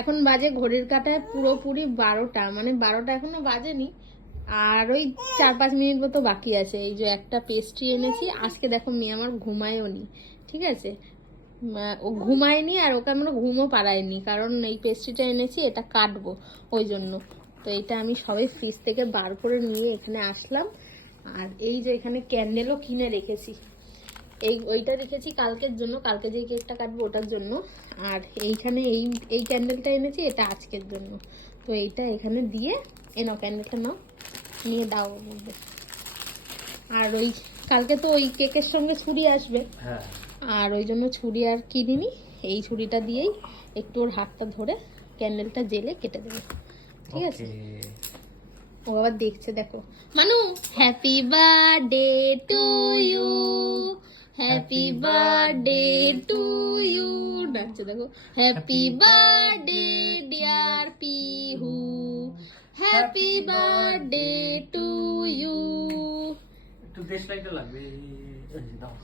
এখন বাজে ঘড়ির কাঁটায় পুরোপুরি 12টা, মানে 12টা এখনো বাজেনি, আর ওই 4-5 মিনিট মতো বাকি আছে। এই যে একটা পেস্ট্রি এনেছি আজকে, দেখো মেয়ে আমার ঘুমায়ও নি, ঠিক আছে, ও ঘুমায়নি আর ওকে আমরা ঘুমও পাড়ায়নি, কারণ এই পেস্ট্রিটা এনেছি এটা কাটবো ওই জন্য। তো এটা আমি সবাই ফ্রিজ থেকে বার করে নিয়ে এখানে আসলাম। আর এই যে এখানে ক্যান্ডেলও কিনে রেখেছি, ওইটা রেখেছি কালকের জন্য, কালকে যে কেকটা কাটবো ওটার জন্য। আর এইখানে এই ক্যান্ডেলটা এনেছি, এটা আজকের জন্য। তো এইটা এখানে দিয়ে নাও, ক্যান্ডেলটা নাও, নিয়ে দাও ওর মধ্যে। আর ওই কালকে তো ওই কেকের সঙ্গে ছুরি আসবে, আর ওই জন্য ছুরি আর কিনিনি, এই ছুরিটা দিয়েই একটু ওর হাতটা ধরে ক্যান্ডেলটা জেলে কেটে দেবে, ঠিক আছে? ও আবার দেখছে, দেখো Manu, happy birthday to you, happy birthday to you, ডাকছে দেখো, happy birthday dear Pihu, happy birthday to you. একটু দেশলাইটা লাগবে, দাও।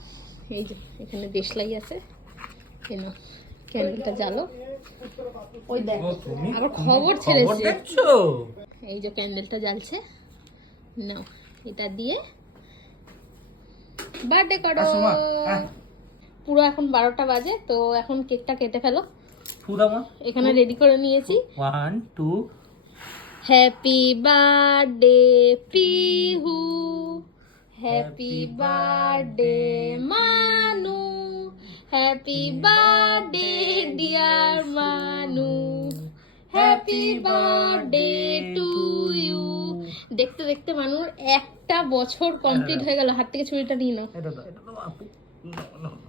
এই যে এখানে দেশলাই আছে, এই নাও ক্যান্ডেলটা জ্বালো। ওই দেখো আবার খবর ছেড়েছে, এই যে ক্যান্ডেলটা জ্বালছে, নাও এটা দিয়ে বার্থডে করো। পুরো এখন 12টা বাজে, তো এখন কেকটা কেটে ফেলো। এখানে রেডি করে নিয়েছি। 1 2 happy birthday Pihu, happy birthday মানু, হ্যাপি বার্থডে ডিয়ার মানু, হ্যাপি বার্থডে টু ইউ। দেখতে দেখতে মানুর 1টা বছর কমপ্লিট হয়ে গেল। হাত থেকে ছুরিটা নিয়ে নাও,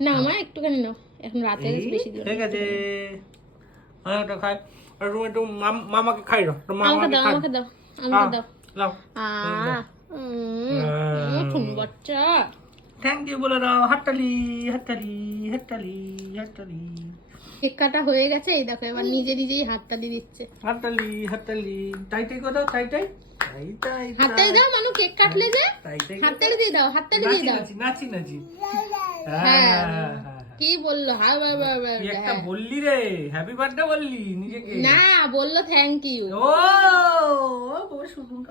না মা একটুখানি নাও, এখন রাত হয়ে গেছে, বেশি দিও না। ঠিক আছে, ওটা খাই, আর তুমি একটু মামাকে খাই দাও, আমাকে দাও, আমাকে দাও, আমাকে দাও। লাও, তুমি বাচ্চা, থ্যাংক ইউ বলে দাও, হাততালি হাততালি হাততালি হাততালি। কেক কাটা হয়ে গেছে, এই দেখো এবার নিজে নিজেই হাততালি দিচ্ছে। হাততালি হাততালি, তাই তাই করে দাও, তাই তাই তাই তাই। হাততালি দাও মানু, কেক কাটলে যে হাততালি দিয়ে দাও, হাততালি দিয়ে দাও। নাচি নাচি, হ্যাঁ কি বললো, হাই বাই বাই বাই, তুই একটা বললি রে, হ্যাপি বার্থডে বললি নিজেকে, না বললো থ্যাংক ইউ। ও বাবা শুনুন,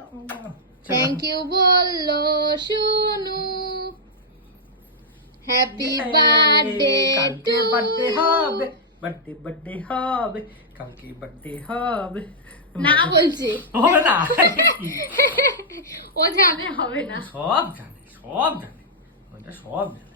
থ্যাংক ইউ বললো শুনু, হ্যাপি বার্থডে টু, বার্থডে হবে, বার্থডে বার্থডে হবে, কালকে বার্থডে হবে। না বলছে হবে না, ও জানে হবে না, সব জানে, সব জানে, ওটা সব জানে।